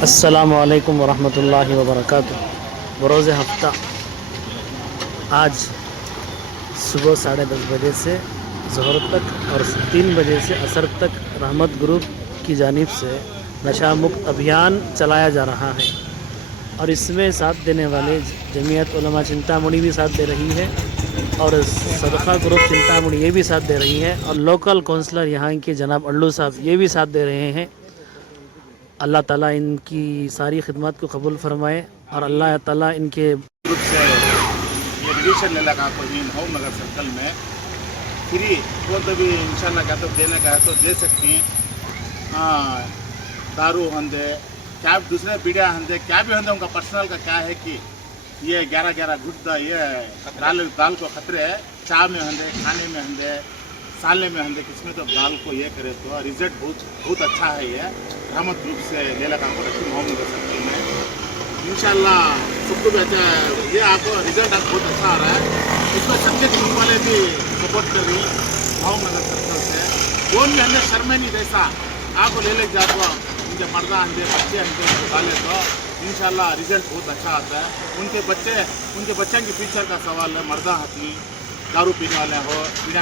अस्सलामु अलैकुम वरहमतुल्लाहि वबरकातुह। बरोज़ हफ्ता आज सुबह 10:30 बजे से ज़ोहर तक और 3 बजे से असर तक रहमत ग्रुप की जानिब से नशा मुक्त अभियान चलाया जा रहा है और इसमें साथ देने वाले जमीयत उलमा चिंतामणि भी साथ दे रही है और सदका ग्रुप चिंतामणि ये भी साथ दे रही है और लोकल काउंसलर यहाँ के जनाब अल्लू साहब ये भी साथ दे रहे हैं। अल्लाह ताला इनकी सारी खिदमत को कबूल फरमाए और अल्लाह ताला इनके ग्रुप से ये डिवीजन ले लगा को ही होम नगर सर्कल में फ्री को तो भी इंशाल्लाह क्या तो देने का है तो दे सकती हैं। दारू हंदे क्या दूसरे पीढ़िया हंदे क्या भी हंदे उनका पर्सनल का क्या है कि ये 11-11 घुट ये दाल को खतरे है चाय में हंदे खाने में हंदे साले में हंदे किसमें तो दाल को ये करे तो रिजल्ट बहुत अच्छा है। ये रहमत ग्रुप से ले लगा को रखी होम नगर सर्कल में इंशाल्लाह सबको भी अच्छा ये आपको रिजल्ट आप बहुत अच्छा आ रहा है। इसमें सबके ग्रुप वाले भी सपोर्ट कर रही भाव नगर सर्कल से कौन भी अंदर शर्मे नहीं जैसा आपको ले जाता उनके मर्दा अंदर बच्चे अंदर उनको डाले तो इंशाल्लाह रिजल्ट बहुत अच्छा आता है। उनके बच्चे की फ्यूचर का सवाल है। मर्दा हाथी दारू पीने वाले हो